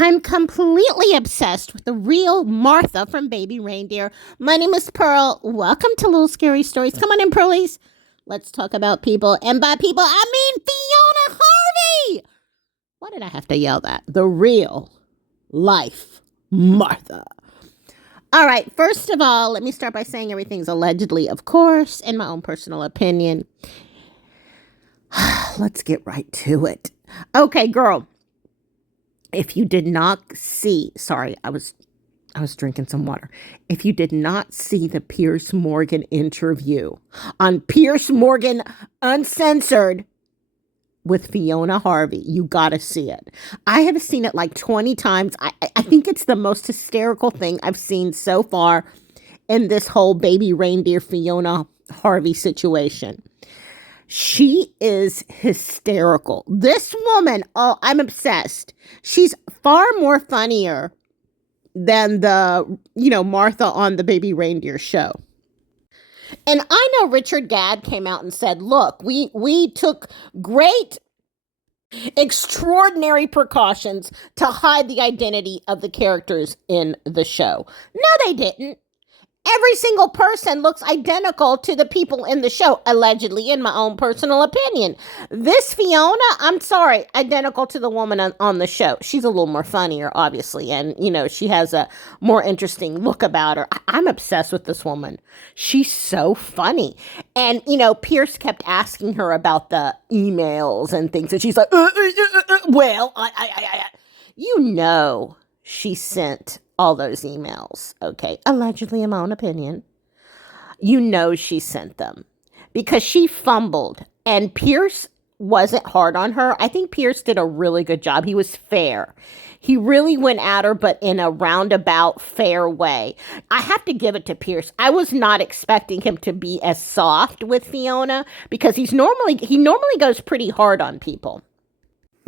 I'm completely obsessed with the real Martha from Baby Reindeer. My name is Pearl. Welcome to Little Scary Stories. Come on in, Pearlies. Let's talk about people. And by people, I mean Fiona Harvey. Why did I have to yell that? The real life Martha. All right, first of all, let me start by saying everything's allegedly, of course, in my own personal opinion. Let's get right to it. Okay, girl. If you did not see, sorry, I was drinking some water. If you did not see the Piers Morgan interview on Piers Morgan Uncensored with Fiona Harvey, you gotta see it. I have seen it like 20 times. I think it's the most hysterical thing I've seen so far in this whole Baby Reindeer Fiona Harvey situation. She is hysterical. This woman, oh, I'm obsessed. She's far more funnier than Martha on the Baby Reindeer show. And I know Richard Gadd came out and said, look, we took great, extraordinary precautions to hide the identity of the characters in the show. No, they didn't. Every single person looks identical to the people in the show, allegedly, in my own personal opinion. This Fiona, I'm sorry, identical to the woman on the show. She's a little more funnier, obviously, and, she has a more interesting look about her. I'm obsessed with this woman. She's so funny. And, Pierce kept asking her about the emails and things, and she's like, well, she sent all those emails, okay? Allegedly, in my own opinion. She sent them because she fumbled and Pierce wasn't hard on her. I think Pierce did a really good job. He was fair. He really went at her, but in a roundabout, fair way. I have to give it to Pierce. I was not expecting him to be as soft with Fiona because he normally goes pretty hard on people.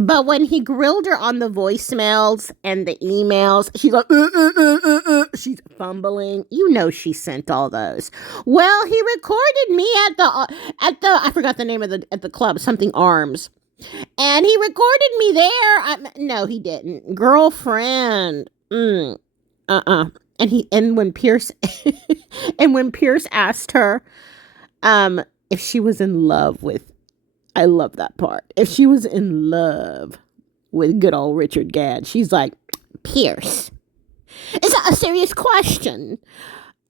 But when he grilled her on the voicemails and the emails, she's like, she's fumbling. She sent all those. Well, he recorded me at the I forgot the name of at the club, something Arms. And he recorded me there. No, he didn't. Girlfriend. And when Pierce asked her if she was in love with, I love that part. If she was in love with good old Richard Gadd, she's like, Pierce, is that a serious question?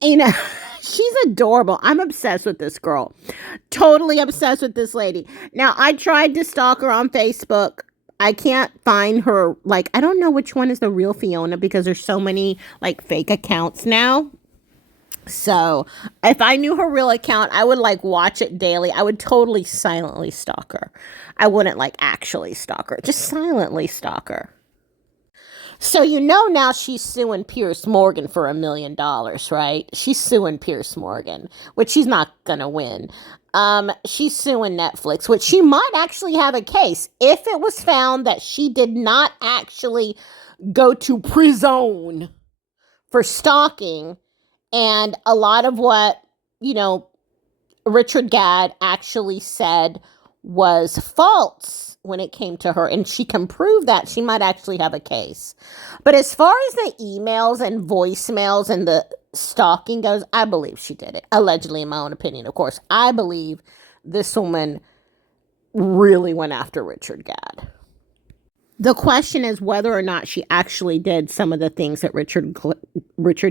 She's adorable. I'm obsessed with this girl. Totally obsessed with this lady. Now, I tried to stalk her on Facebook. I can't find her. I don't know which one is the real Fiona because there's so many, fake accounts now. So if I knew her real account, I would watch it daily. I would totally silently stalk her. I wouldn't actually stalk her, just silently stalk her. So now she's suing Piers Morgan for $1 million, right? She's suing Piers Morgan, which she's not gonna win. She's suing Netflix, which she might actually have a case if it was found that she did not actually go to prison for stalking. And a lot of what, Richard Gadd actually said was false when it came to her. And she can prove that. She might actually have a case. But as far as the emails and voicemails and the stalking goes, I believe she did it. Allegedly, in my own opinion, of course. I believe this woman really went after Richard Gadd. The question is whether or not she actually did some of the things that Richard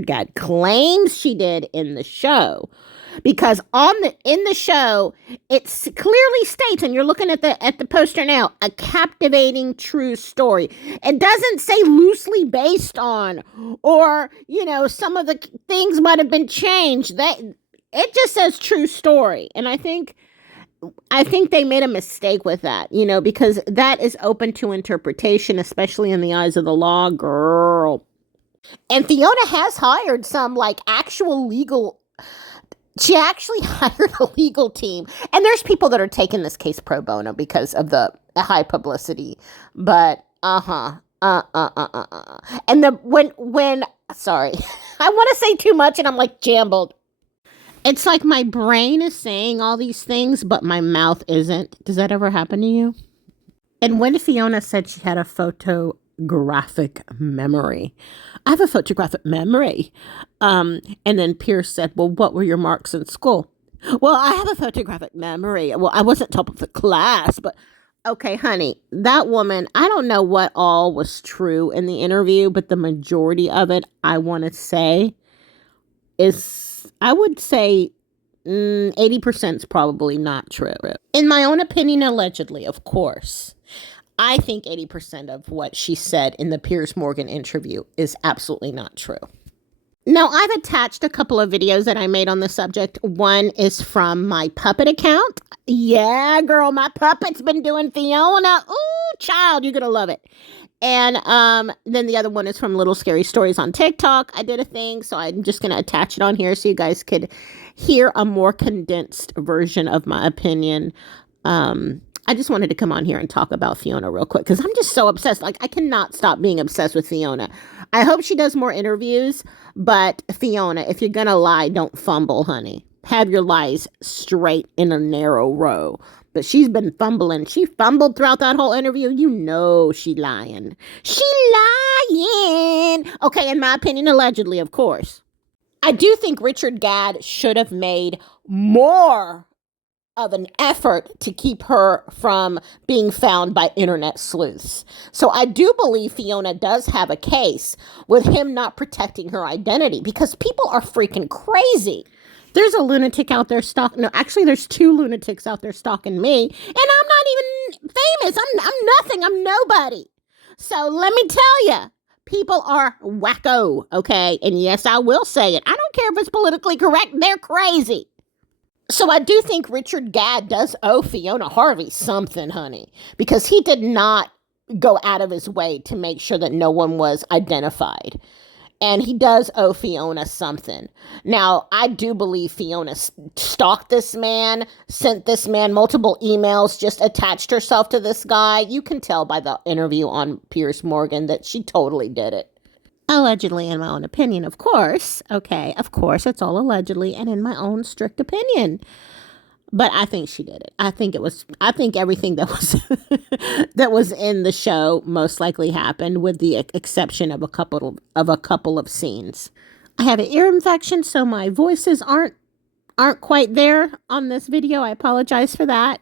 Gadd claims she did in the show. Because in the show, it clearly states, and you're looking at the poster now, a captivating true story. It doesn't say loosely based on, or, some of the things might have been changed. It just says true story. And I think they made a mistake with that, because that is open to interpretation, especially in the eyes of the law, girl. And Fiona has hired some actual legal. She actually hired a legal team, and there's people that are taking this case pro bono because of the high publicity. But and when sorry, I want to say too much, and I'm jambled. It's like my brain is saying all these things, but my mouth isn't. Does that ever happen to you? And when Fiona said she had a photo photographic memory. I have a photographic memory. And then Pierce said, well, what were your marks in school? Well, I have a photographic memory. Well, I wasn't top of the class, but okay, honey, that woman, I don't know what all was true in the interview, but the majority of it, I want to say, I would say 80% is probably not true. In my own opinion, allegedly, of course. I think 80% of what she said in the Piers Morgan interview is absolutely not true. Now, I've attached a couple of videos that I made on the subject. One is from my puppet account. Yeah, girl, my puppet's been doing Fiona. Ooh, child, you're going to love it. And then the other one is from Little Scary Stories on TikTok. I did a thing, so I'm just going to attach it on here so you guys could hear a more condensed version of my opinion. I just wanted to come on here and talk about Fiona real quick because I'm just so obsessed. Like, I cannot stop being obsessed with Fiona. I hope she does more interviews, but Fiona, if you're going to lie, don't fumble, honey. Have your lies straight in a narrow row. But she's been fumbling. She fumbled throughout that whole interview. You know she lying. She lying. Okay, in my opinion, allegedly, of course. I do think Richard Gadd should have made more of an effort to keep her from being found by internet sleuths. So I do believe Fiona does have a case with him not protecting her identity because people are freaking crazy. There's a lunatic out there stalking. No, actually, there's two lunatics out there stalking me, and I'm not even famous. I'm nothing. I'm nobody. So let me tell you, people are wacko, okay? And yes, I will say it. I don't care if it's politically correct. They're crazy. So I do think Richard Gadd does owe Fiona Harvey something, honey, because he did not go out of his way to make sure that no one was identified. And he does owe Fiona something. Now, I do believe Fiona stalked this man, sent this man multiple emails, just attached herself to this guy. You can tell by the interview on Piers Morgan that she totally did it. Allegedly, in my own opinion, of course. Okay, of course, it's all allegedly and in my own strict opinion. But I think she did it. I think everything that was that was in the show most likely happened, with the exception of a couple of scenes. I have an ear infection, so my voices aren't quite there on this video. I apologize for that.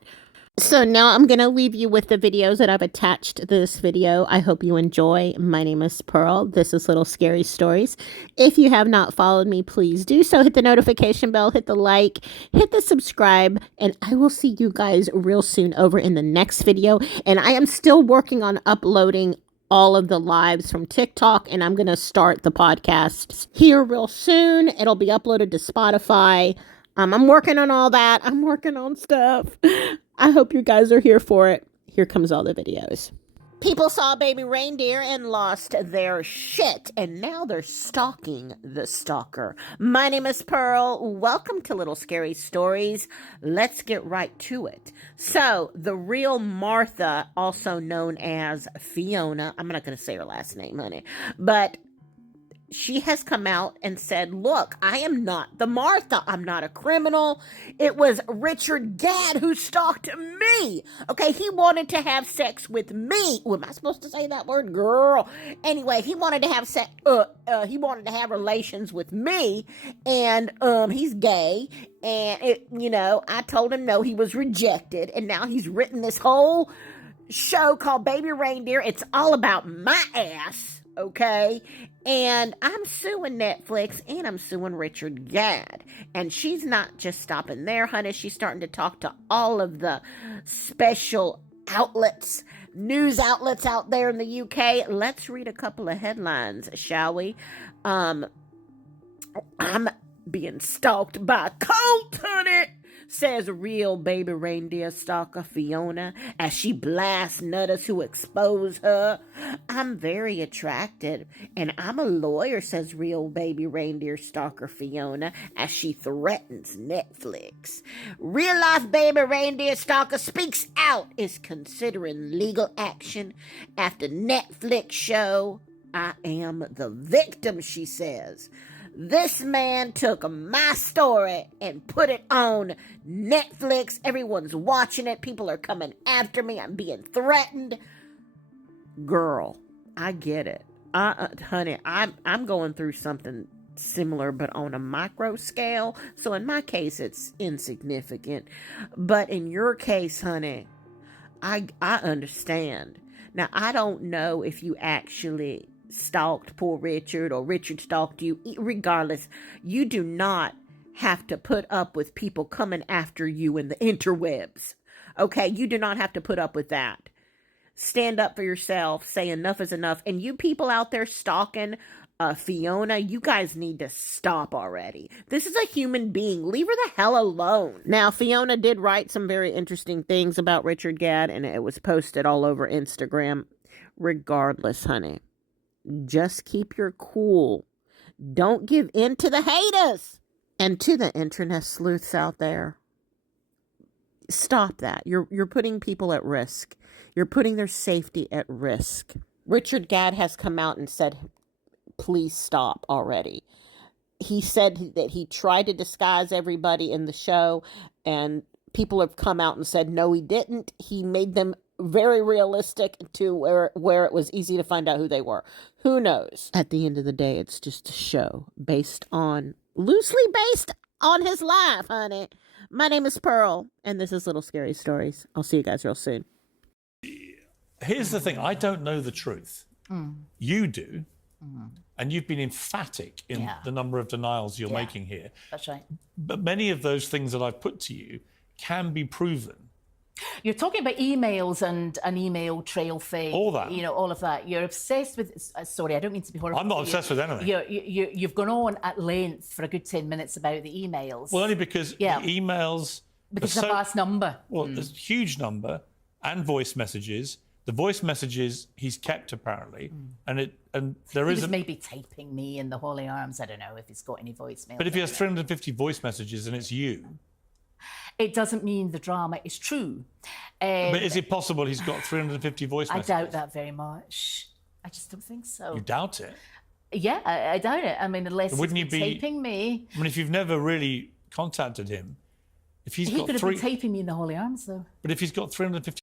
So now I'm going to leave you with the videos that I've attached to this video. I hope you enjoy. My name is Pearl. This is Little Scary Stories. If you have not followed me, please do so. Hit the notification bell, hit the like, hit the subscribe, and I will see you guys real soon over in the next video. And I am still working on uploading all of the lives from TikTok, and I'm going to start the podcast here real soon. It'll be uploaded to Spotify. I'm working on all that. I'm working on stuff. I hope you guys are here for it. Here comes all the videos. People saw Baby Reindeer and lost their shit, and now they're stalking the stalker. My name is Pearl. Welcome to Little Scary Stories. Let's get right to it. So, the real Martha, also known as Fiona, I'm not going to say her last name, honey, but she has come out and said, look, I am not the Martha. I'm not a criminal. It was Richard Gadd who stalked me. Okay, he wanted to have sex with me. Oh, am I supposed to say that word? Girl. Anyway, he wanted to have he wanted to have relations with me, and he's gay, and I told him no, he was rejected, and now he's written this whole show called Baby Reindeer. It's all about my ass. Okay, and I'm suing Netflix, and I'm suing Richard Gadd, and she's not just stopping there, honey. She's starting to talk to all of the special outlets, news outlets out there in the UK. Let's read a couple of headlines, shall we? I'm being stalked by a cult, honey, says real Baby Reindeer stalker Fiona as she blasts nutters who expose her. I'm very attracted, and I'm a lawyer, says real Baby Reindeer stalker Fiona as she threatens Netflix. Real life Baby Reindeer stalker speaks out, is considering legal action after Netflix show I Am the Victim, she says. This man took my story and put it on Netflix. Everyone's watching it. People are coming after me. I'm being threatened. Girl, I get it. Honey, I'm going through something similar, but on a micro scale. So in my case, it's insignificant. But in your case, honey, I understand. Now, I don't know if you actually stalked poor Richard or Richard stalked you. Regardless, you do not have to put up with people coming after you in the interwebs. Okay, you do not have to put up with that. Stand up for yourself, say enough is enough. And you people out there stalking Fiona, you guys need to stop already. This is a human being. Leave her the hell alone. Now, Fiona did write some very interesting things about Richard Gadd, and it was posted all over Instagram. Regardless, honey, just keep your cool. Don't give in to the haters. And to the internet sleuths out there, stop that. You're putting people at risk. You're putting their safety at risk. Richard Gadd has come out and said, please stop already. He said that he tried to disguise everybody in the show, and people have come out and said, no, he didn't. He made them very realistic to where it was easy to find out who they were. Who knows? At the end of the day, it's just a show loosely based on his life, honey. My name is Pearl, and this is Little Scary Stories. I'll see you guys real soon. Here's the thing. I don't know the truth. You do. And you've been emphatic in the number of denials you're making here. That's right. But many of those things that I've put to you can be proven. You're talking about emails and an email trail thing. All that. You know, all of that. You're obsessed with... sorry, I don't mean to be horrible. I'm not obsessed with anything. You've gone on at length for a good 10 minutes about the emails. Well, only because the emails... Because it's a vast number. Well, there's a huge number, and voice messages. The voice messages he's kept, apparently. And there is... He was maybe typing me in the holy arms. I don't know if he's got any voicemail. But if he has 350 voice messages and it's you... It doesn't mean the drama is true. But is it possible he's got 350 voice messages? I doubt that very much. I just don't think so. You doubt it? Yeah, I doubt it. I mean, unless Wouldn't he's been taping me. I mean, if you've never really contacted him, if he's got He could have been taping me in the holy arms, though. But if he's got 350